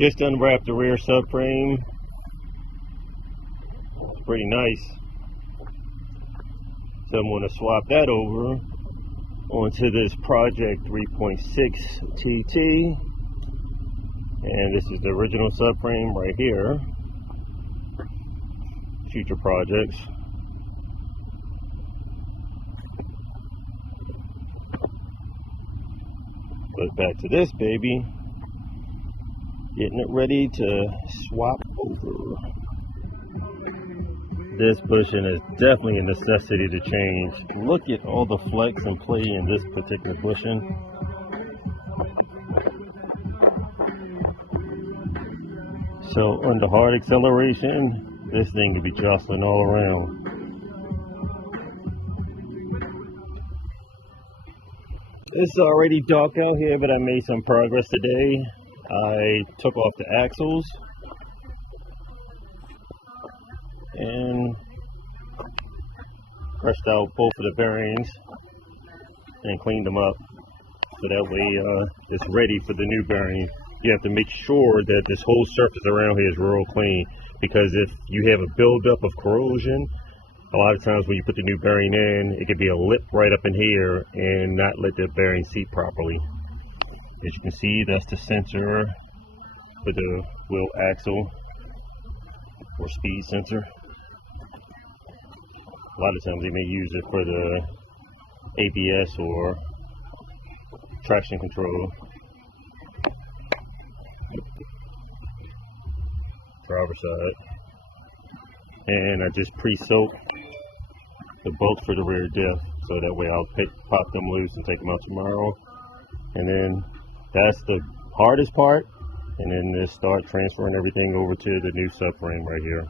Just unwrapped the rear subframe. It's pretty nice. So I'm going to swap that over onto this Project 3.6 TT. And this is the original subframe right here. Future projects. But back to this baby. Getting it ready to swap over. This bushing is definitely a necessity to change. Look at all the flex and play in this particular bushing. So under hard acceleration, this thing could be jostling all around. It's already dark out here, but I made some progress today. I took off the axles and pressed out both of the bearings and cleaned them up, so that way it's ready for the new bearing. You have to make sure that this whole surface around here is real clean, because if you have a buildup of corrosion, a lot of times when you put the new bearing in, it could be a lip right up in here and not let the bearing seat properly. As you can see, that's the sensor for the wheel axle or speed sensor. A lot of times they may use it for the ABS or traction control. Driver side. And I just pre-soaked the bolts for the rear diff, so that way I'll pop them loose and take them out tomorrow. And then that's the hardest part, and then just start transferring everything over to the new subframe right here.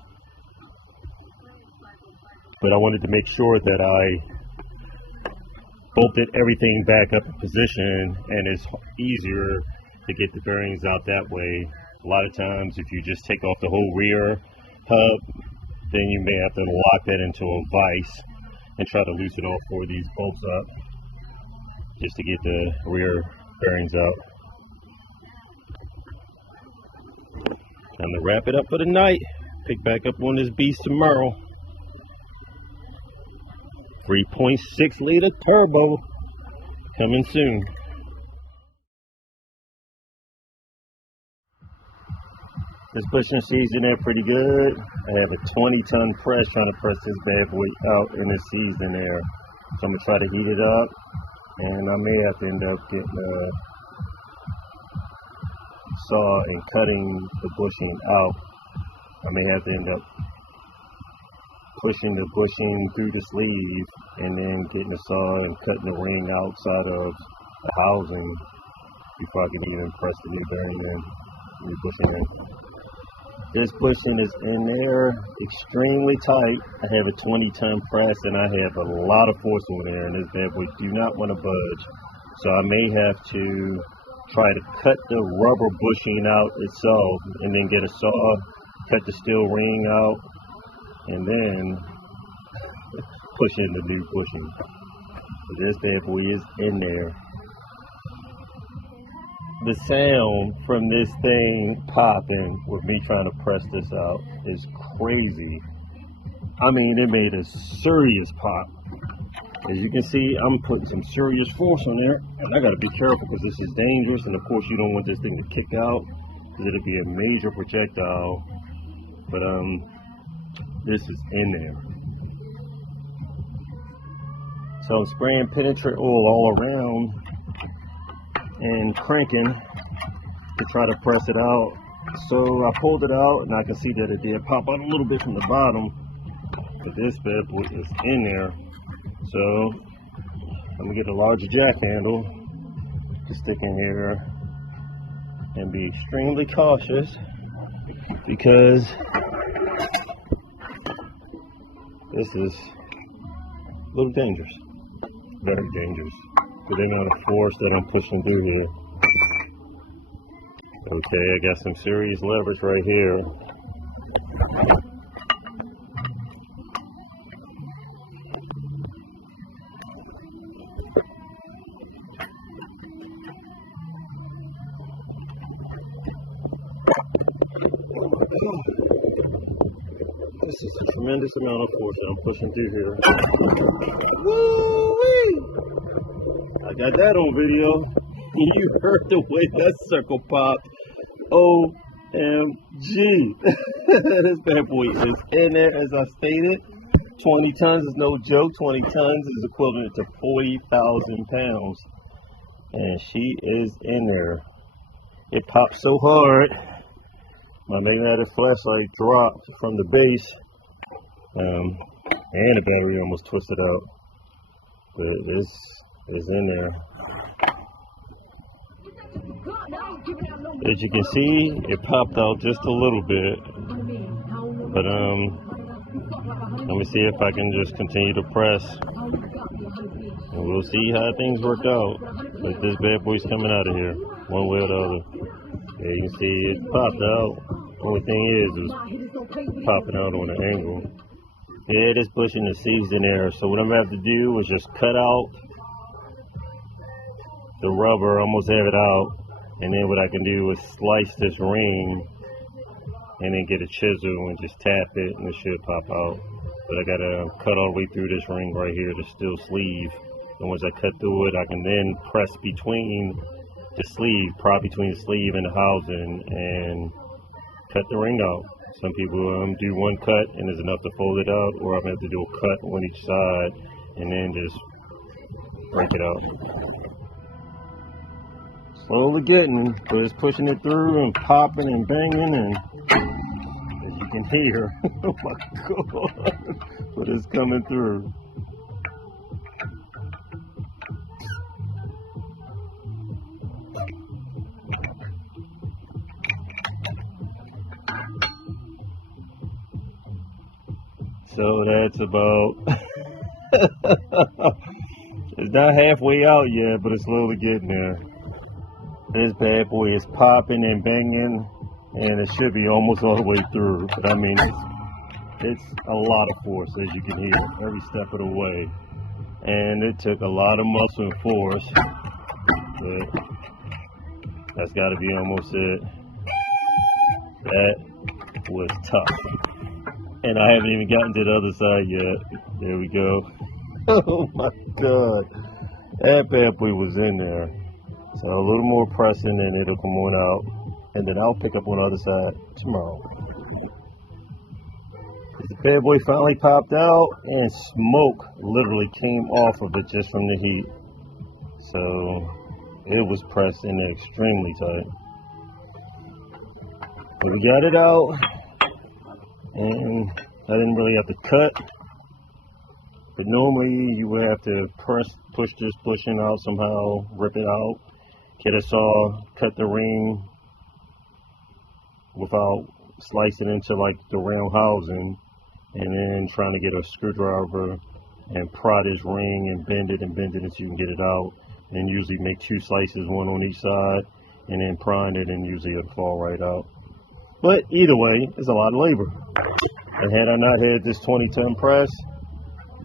But I wanted to make sure that I bolted everything back up in position, and it's easier to get the bearings out that way. A lot of times if you just take off the whole rear hub, then you may have to lock that into a vise and try to loosen all four of these bolts up just to get the rear bearings out. Time to wrap it up for the night. Pick back up on this beast tomorrow. 3.6 liter turbo coming soon. This bushing season there pretty good. I have a 20-ton press trying to press this bad boy out in the season there. So I'm gonna try to heat it up, and I may have to end up getting a saw and cutting the bushing out. I may have to end up pushing the bushing through the sleeve and then getting a saw and cutting the ring outside of the housing before I can even press the new bearing in, new bushing in. This bushing is in there extremely tight. I have a 20-ton press and I have a lot of force on there, and this bad boy do not want to budge. So I may have to try to cut the rubber bushing out itself and then get a saw, cut the steel ring out, and then push in the new bushing. So this bad boy is in there. The sound from this thing popping with me trying to press this out is crazy. I mean, it made a serious pop. As you can see, I'm putting some serious force on there, and I gotta be careful because this is dangerous, and of course you don't want this thing to kick out because it'll be a major projectile. But this is in there. So I'm spraying penetrant oil all around and cranking to try to press it out. So I pulled it out, and I can see that it did pop out a little bit from the bottom, but this bad boy is in there. So I'm gonna get a larger jack handle to stick in here and be extremely cautious, because this is a little dangerous, very dangerous, with the amount of force that I'm pushing through here. Okay, I got some serious leverage right here. This is a tremendous amount of force that I'm pushing through here. Woo-wee! I got that on video. You heard the way that circle popped. OMG. This bad boy is in there, as I stated. 20 tons is no joke. 20 tons is equivalent to 40,000 pounds. And she is in there. It popped so hard, my magnetic flashlight dropped from the base, and the battery almost twisted out. But this is in there. As you can see, it popped out just a little bit. But let me see if I can just continue to press, and we'll see how things work out. Like, this bad boy's coming out of here, one way or the other. Yeah, you can see it popped out. Only thing is popping out on an angle. Yeah, this bushing is seized in there. So what I'm gonna have to do is just cut out the rubber, almost have it out, and then what I can do is slice this ring and then get a chisel and just tap it, and it should pop out. But I gotta cut all the way through this ring right here, the steel sleeve. And once I cut through it, I can then press between the sleeve, prop between the sleeve and the housing, and cut the ring out. Some people do one cut and it's enough to fold it out, or I'm gonna have to do a cut on each side and then just break it out. Slowly getting, but it's pushing it through and popping and banging, and as you can hear, oh my god, but it's coming through. So that's about, it's not halfway out yet, but it's slowly getting there. This bad boy is popping and banging, and it should be almost all the way through. But I mean, it's a lot of force, as you can hear, every step of the way. And it took a lot of muscle and force, but that's got to be almost it. That was tough. And I haven't even gotten to the other side yet. There we go. Oh my god. That bad boy was in there. So a little more pressing and it'll come on out. And then I'll pick up on the other side tomorrow. The bad boy finally popped out, and smoke literally came off of it just from the heat. So it was pressed in there extremely tight. But we got it out. And I didn't really have to cut, but normally you would have to push this bushing out somehow, rip it out, get a saw, cut the ring without slicing into like the round housing, and then trying to get a screwdriver and pry this ring and bend it until you can get it out, and usually make 2 slices, one on each side, and then prying it, and usually it'll fall right out. But either way, it's a lot of labor. And had I not had this 20-ton press,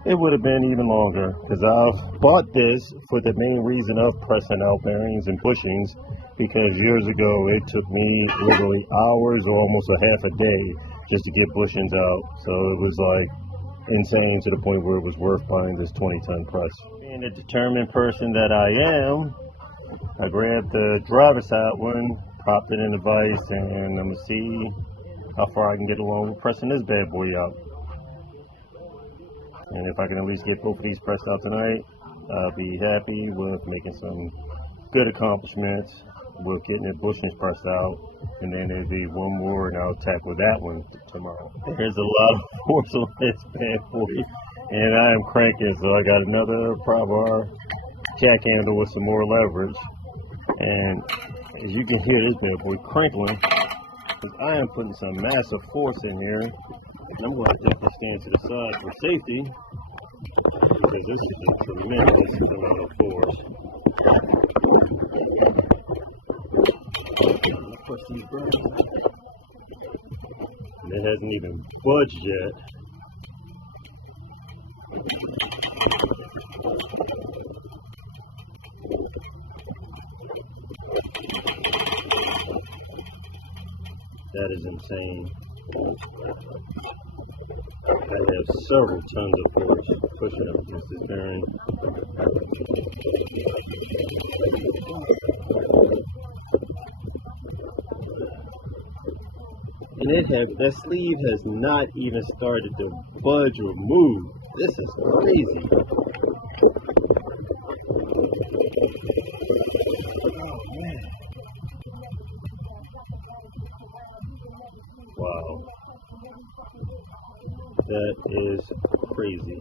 it would have been even longer, because I've bought this for the main reason of pressing out bearings and bushings, because years ago it took me literally hours or almost a half a day just to get bushings out. So it was like insane, to the point where it was worth buying this 20-ton press. Being the determined person that I am, I grabbed the Driveshaft one, popped it in the vise, and I'm gonna see how far I can get along with pressing this bad boy out. And if I can at least get both of these pressed out tonight, I'll be happy with making some good accomplishments with getting the bushings pressed out. And then there'll be one more, and I'll tackle that one tomorrow. There's a lot of force on this bad boy, and I am cranking, so I got another pry bar jack handle with some more leverage. And as you can hear this bad boy crinkling, because I am putting some massive force in here. And I'm going to definitely stand to the side for safety, because this is a tremendous amount of force. I'll push these burns. And it hasn't even budged yet. That is insane. I have several tons of boards pushing up against this bearing. And that sleeve has not even started to budge or move. This is crazy. Oh man. Wow. That is crazy.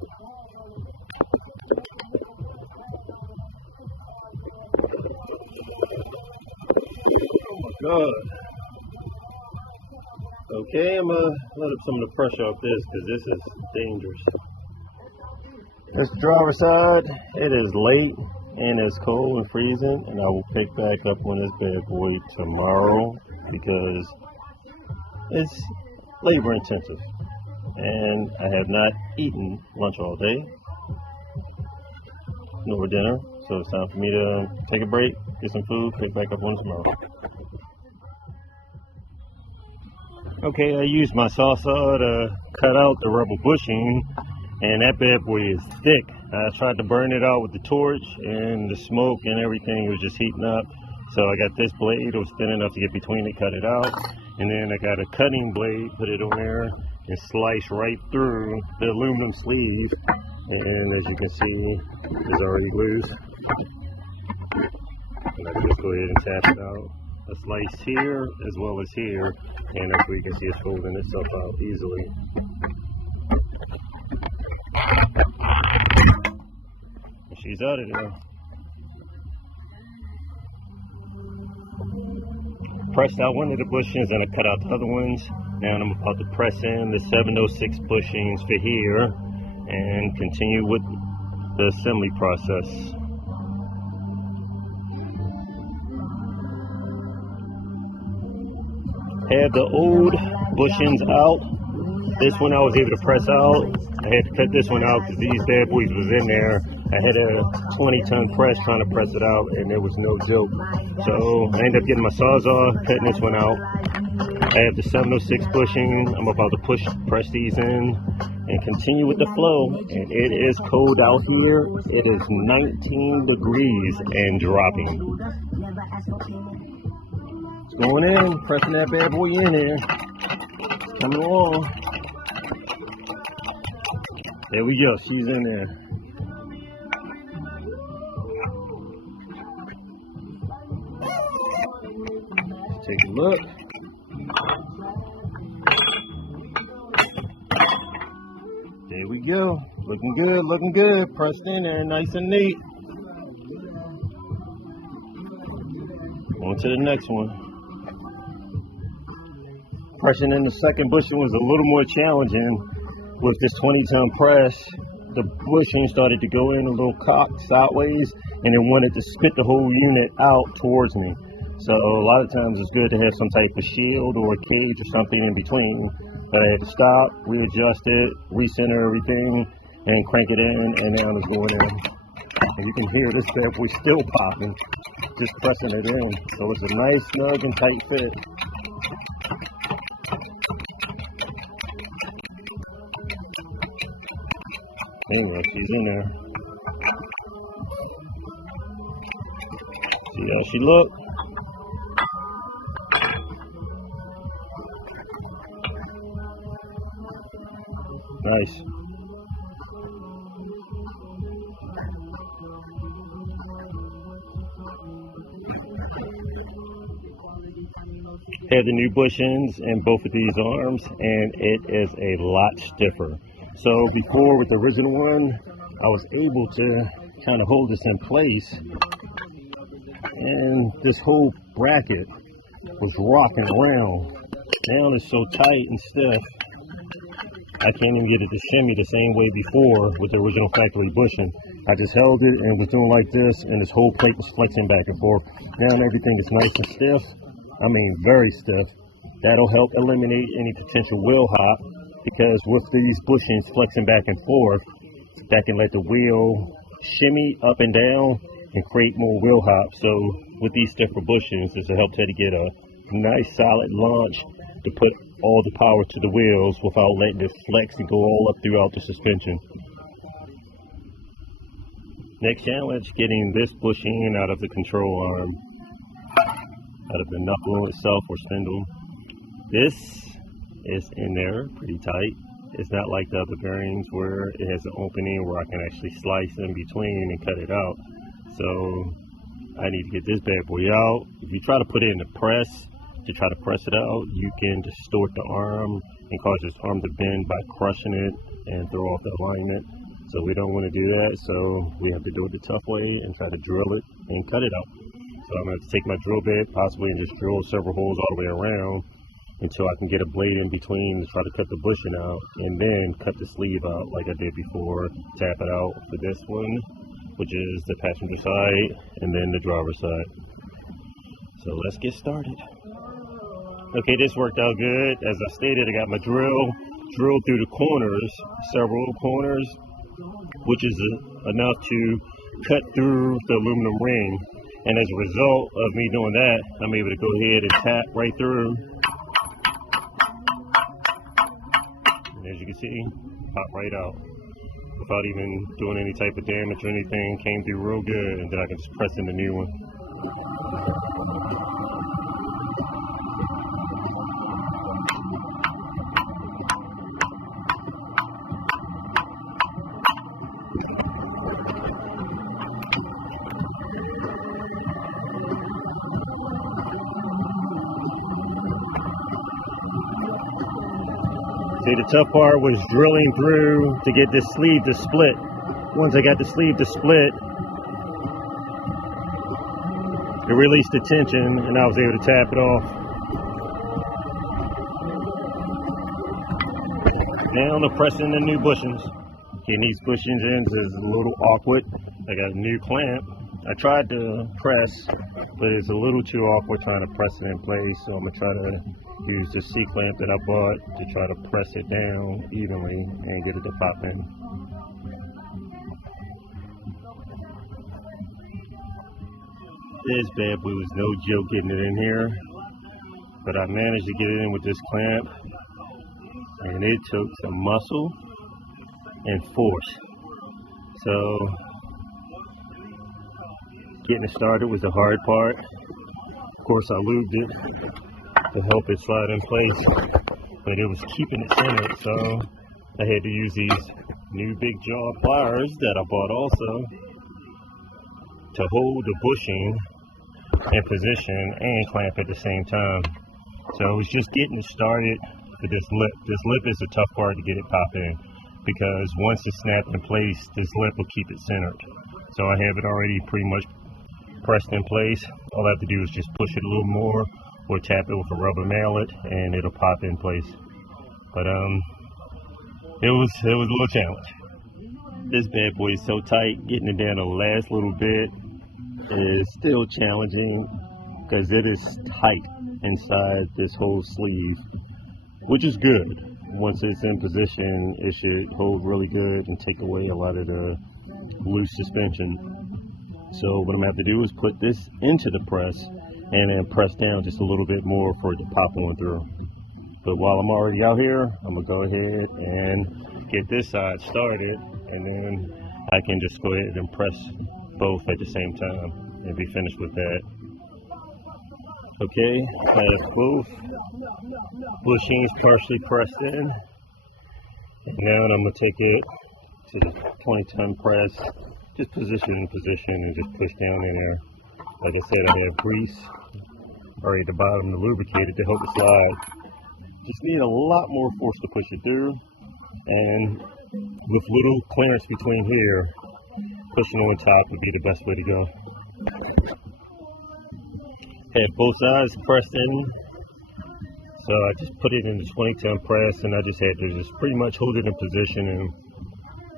Oh my God. Okay, I'm gonna let up some of the pressure off this because this is dangerous. This driver's side, it is late and it's cold and freezing, and I will pick back up on this bad boy tomorrow because it's labor intensive and I have not eaten lunch all day, nor dinner, so it's time for me to take a break, get some food, pick back up on tomorrow. Okay, I used my saw to cut out the rubber bushing, and that bad boy is thick. I tried to burn it out with the torch, and the smoke and everything was just heating up. So I got this blade, it was thin enough to get between it, cut it out. And then I got a cutting blade, put it on there, and slice right through the aluminum sleeve. And as you can see, it's already loose. And I can just go ahead and tap it out. A slice here as well as here, and that's where you can see it's folding itself out easily. And she's out of there. Pressed out one of the bushings and I cut out the other ones. Now I'm about to press in the 706 bushings for here and continue with the assembly process. Had the old bushings out. This one I was able to press out. I had to cut this one out because these bad boys was in there. I had a 20-ton press trying to press it out, and it was no joke. So I ended up getting my sawzall, cutting this one out. I have the 706 bushing. I'm about to press these in and continue with the flow. And it is cold out here. It is 19 degrees and dropping. Going in, pressing that bad boy in there. It's coming along. There we go, she's in there. Take a look. There we go. Looking good, looking good. Pressed in there, nice and neat. On to the next one. Pressing in the second bushing was a little more challenging. With this 20-ton press, the bushing started to go in a little cocked sideways, and it wanted to spit the whole unit out towards me. So a lot of times it's good to have some type of shield or a cage or something in between. But I had to stop, readjust it, recenter everything, and crank it in, and now it's going in. And you can hear this bad boy still popping, just pressing it in. So it's a nice, snug, and tight fit. Anyway, she's in there. See how she look? Nice. Had the new bushings in both of these arms, and it is a lot stiffer. So before with the original one, I was able to kind of hold this in place, and this whole bracket was rocking around. Now it's so tight and stiff, I can't even get it to shimmy the same way before with the original factory bushing. I just held it and was doing like this, and this whole plate was flexing back and forth. Now everything is nice and stiff. I mean, very stiff. That'll help eliminate any potential wheel hop, because with these bushings flexing back and forth, that can let the wheel shimmy up and down and create more wheel hop. So with these stiffer bushings, this will help Teddy get a nice solid launch to put all the power to the wheels without letting it flex and go all up throughout the suspension. Next challenge, getting this bushing out of the control arm, out of the knuckle itself or spindle. This is in there pretty tight. It's not like the other bearings where it has an opening where I can actually slice in between and cut it out. So I need to get this bad boy out. If you try to put it in the press to try to press it out, you can distort the arm and cause this arm to bend by crushing it and throw off the alignment. So we don't want to do that, so we have to do it the tough way and try to drill it and cut it out. So I'm going to take my drill bit possibly and just drill several holes all the way around until I can get a blade in between to try to cut the bushing out, and then cut the sleeve out like I did before, tap it out for this one, which is the passenger side, and then the driver's side. So let's get started. Okay, this worked out good. As I stated, I got my drilled through the corners, several corners, which is enough to cut through the aluminum ring. And as a result of me doing that, I'm able to go ahead and tap right through. And as you can see, pop right out without even doing any type of damage or anything. Came through real good, and then I can just press in the new one. See, the tough part was drilling through to get this sleeve to split. Once I got the sleeve to split, it released the tension and I was able to tap it off. Now I'm pressing the new bushings. Getting these bushings in is a little awkward. I got a new clamp. I tried to press, but it's a little too awkward trying to press it in place. So I'm gonna try to use the C-clamp that I bought to try to press it down evenly and get it to pop in. This bad boy was no joke getting it in here, but I managed to get it in with this clamp, and it took some muscle and force. So getting it started was the hard part. Of course, I lubed it to help it slide in place, but it was keeping it centered, so I had to use these new big jaw pliers that I bought also to hold the bushing in position and clamp at the same time. So it was just getting started for this lip. This lip is a tough part to get it popping, because once it's snapped in place, this lip will keep it centered. So I have it already pretty much pressed in place. All I have to do is just push it a little more or tap it with a rubber mallet and it'll pop in place. But it was a little challenge. This bad boy is so tight, getting it down the last little bit is still challenging because it is tight inside this whole sleeve, which is good. Once it's in position, it should hold really good and take away a lot of the loose suspension. So what I'm gonna have to do is put this into the press and then press down just a little bit more for it to pop on through. But while I'm already out here, I'm gonna go ahead and get this side started, and then I can just go ahead and press both at the same time and be finished with that. Okay, I have both bushings partially pressed in, and now I'm gonna take it to the 20-ton press, just position in position and just push down in there. Like I said, I have grease already at the bottom to lubricate it to help it slide. Just need a lot more force to push it through, and with little clearance between here, pushing on top would be the best way to go. Have both sides pressed in, so I just put it in the 20-ton press, and I just had to just pretty much hold it in position and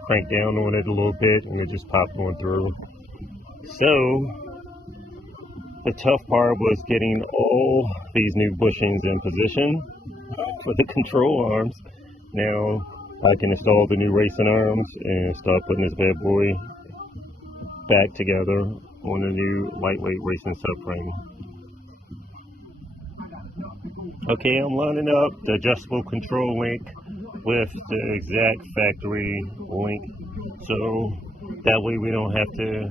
crank down on it a little bit, and it just popped on through. So the tough part was getting all these new bushings in position for the control arms. Now I can install the new racing arms and start putting this bad boy back together on the new lightweight racing subframe. Okay, I'm lining up the adjustable control link with the exact factory link, so that way we don't have to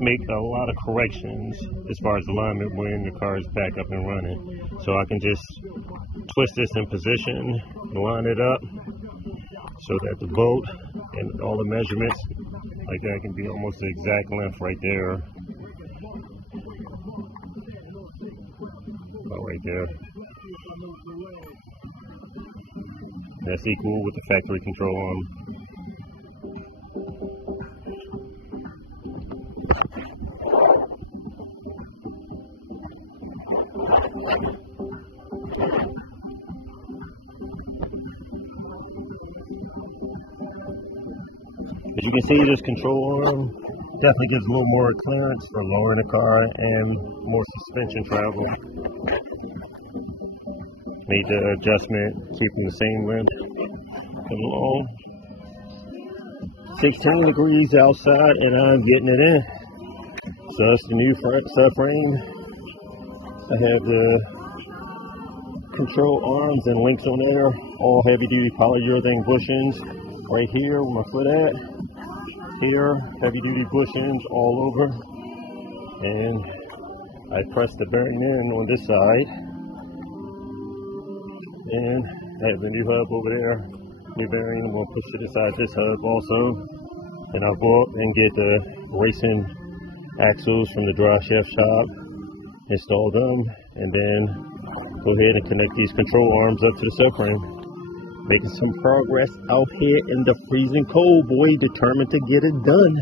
make a lot of corrections as far as alignment when the car is back up and running. So I can just twist this in position, line it up so that the bolt and all the measurements like that can be almost the exact length right there. About right there. That's equal with the factory control arm. As you can see, this control arm definitely gives a little more clearance for lowering the car and more suspension travel. Made the adjustment, keeping the same length. Come along. 16 degrees outside and I'm getting it in. So that's the new subframe. I have the control arms and links on there. All heavy duty polyurethane bushings. Right here where my foot at. Here, heavy duty bushings all over. And I press the bearing in on this side. And I have the new hub over there, new bearing. I'm going to push it inside this hub also. And I'll go up and get the racing axles from the Driveshaft shop, install them, and then go ahead and connect these control arms up to the subframe. Making some progress out here in the freezing cold, boy, determined to get it done.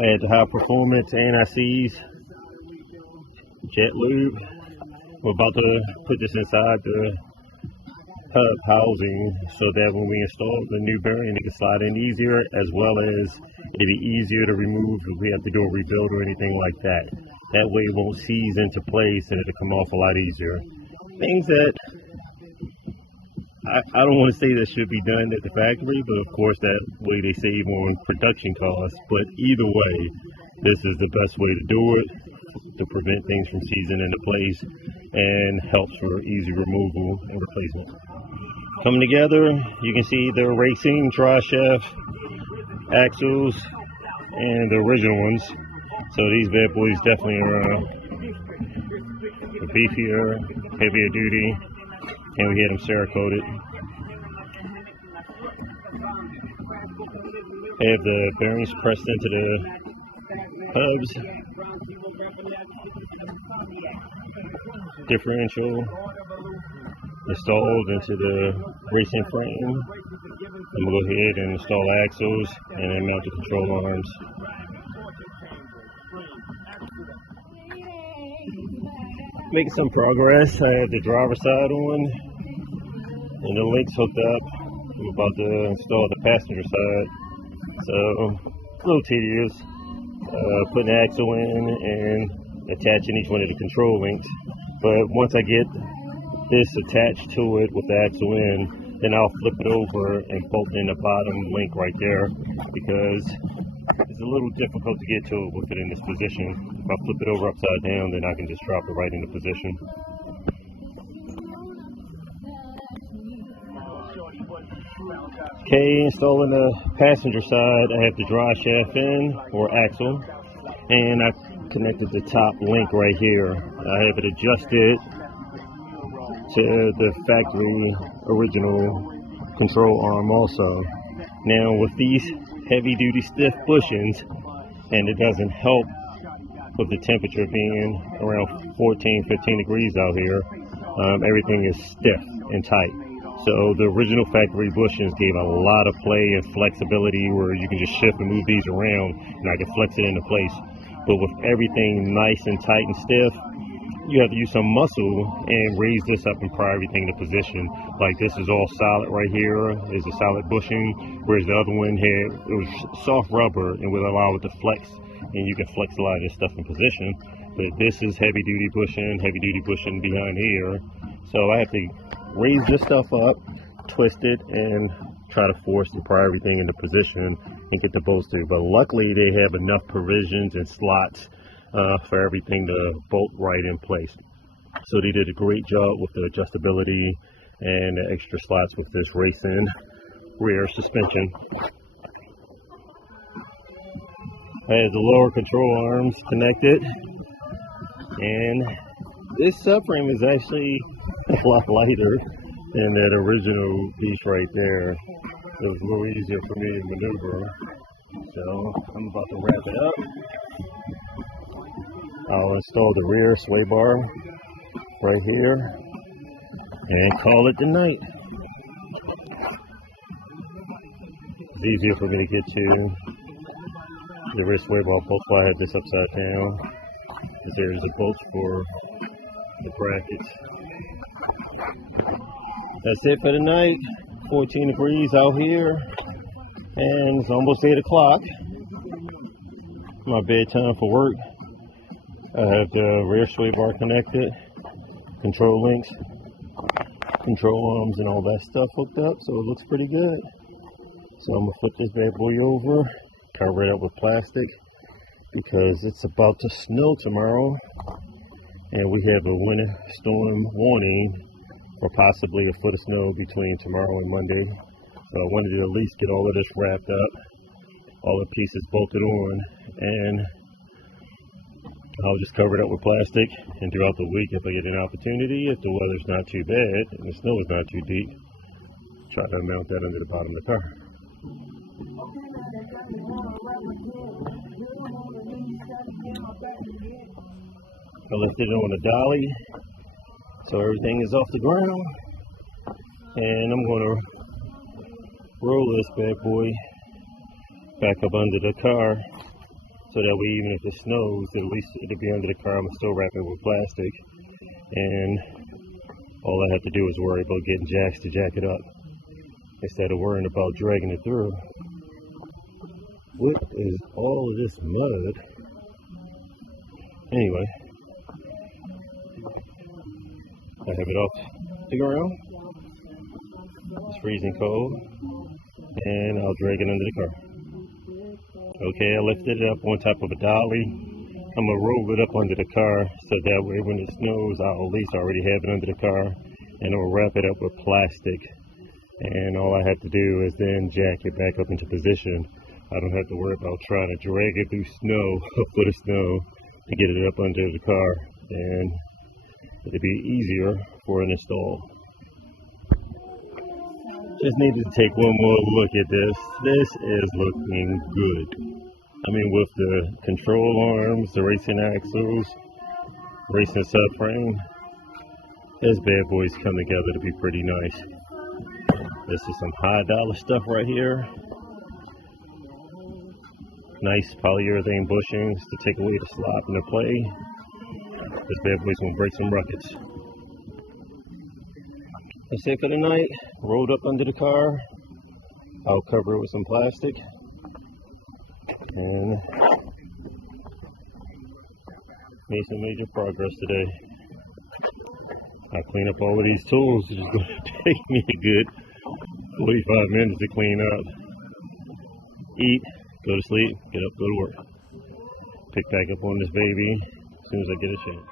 I had the high performance anti-seize jet lube. We're about to put this inside the hub housing so that when we install the new bearing, it can slide in easier, as well as it'll be easier to remove if we have to do a rebuild or anything like that. That way it won't seize into place and it'll come off a lot easier. Things that I don't want to say that should be done at the factory, but of course that way they save on production costs. But either way, this is the best way to do it, to prevent things from seizing into place and helps for easy removal and replacement. Coming together, you can see the racing Driveshaft axles and the original ones. So these bad boys definitely are beefier, heavier duty, and we had them Cerakoted. Have the bearings pressed into the hubs. Differential installed into the racing frame. I'm going to go ahead and install axles and then mount the control arms. Making some progress. I have the driver's side on and the links hooked up. I'm about to install the passenger side. So a little tedious. Putting the axle in and attaching each one of the control links. But once I get this attached to it with the axle in, then I'll flip it over and bolt in the bottom link right there, because it's a little difficult to get to it with it in this position. If I flip it over upside down, then I can just drop it right into position. Okay, installing the passenger side, I have the Driveshaft in, or axle, and I connected the top link right here. I have it adjusted to the factory original control arm also. Now with these heavy duty stiff bushings, and it doesn't help with the temperature being around 14-15 degrees out here, everything is stiff and tight. So the original factory bushings gave a lot of play and flexibility where you can just shift and move these around and I can flex it into place. But with everything nice and tight and stiff, you have to use some muscle and raise this up and pry everything into position. Like this is all solid right here, is a solid bushing, whereas the other one it was soft rubber and would allow it to flex, and you can flex a lot of this stuff in position. But this is heavy duty bushing behind here. So I have to raise this stuff up, twist it, and try to force and pry everything into position and get the bolts through. But luckily they have enough provisions and slots for everything to bolt right in place. So they did a great job with the adjustability and the extra slots with this racing rear suspension. I have the lower control arms connected, and this subframe is actually a lot lighter than that original piece right there. It was a little easier for me to maneuver. So I'm about to wrap it up. I'll install the rear sway bar right here and call it the night. It's easier for me to get to the rear sway bar. Both while I have this upside down, because there's the bolts for the brackets. That's it for the night. 14 degrees out here, and it's almost 8 o'clock. My bedtime for work. I have the rear sway bar connected, control links, control arms, and all that stuff hooked up, so it looks pretty good. So I'm gonna flip this bad boy over, cover it up with plastic, because it's about to snow tomorrow, and we have a winter storm warning for possibly a foot of snow between tomorrow and Monday. So I wanted to at least get all of this wrapped up, all the pieces bolted on, and I'll just cover it up with plastic, and throughout the week, if I get an opportunity, if the weather's not too bad and the snow is not too deep, try to mount that under the bottom of the car. I lifted it on a dolly, so everything is off the ground, and I'm going to roll this bad boy back up under the car, so that way even if it snows, at least it'll be under the car. I'm still wrapping it with plastic, and all I have to do is worry about getting jacks to jack it up instead of worrying about dragging it through. What is all of this mud? Anyway, I have it off the ground. It's freezing cold, and I'll drag it under the car. Okay, I lifted it up on top of a dolly. I'm gonna roll it up under the car, so that way when it snows, I'll at least already have it under the car, and I'll wrap it up with plastic. And all I have to do is then jack it back up into position. I don't have to worry about trying to drag it through snow, a foot of snow, to get it up under the car, and it'll be easier for an install. Just needed to take one more look at this. This is looking good. I mean, with the control arms, the racing axles, racing subframe, this bad boy's come together to be pretty nice. This is some high dollar stuff right here. Nice polyurethane bushings to take away the slop and the play. This bad boy's gonna break some ruckets. That's it for the night. Rolled up under the car. I'll cover it with some plastic. And made some major progress today. I'll clean up all of these tools. It's just going to take me a good 45 minutes to clean up. Eat, go to sleep, get up, go to work. Pick back up on this baby as soon as I get a chance.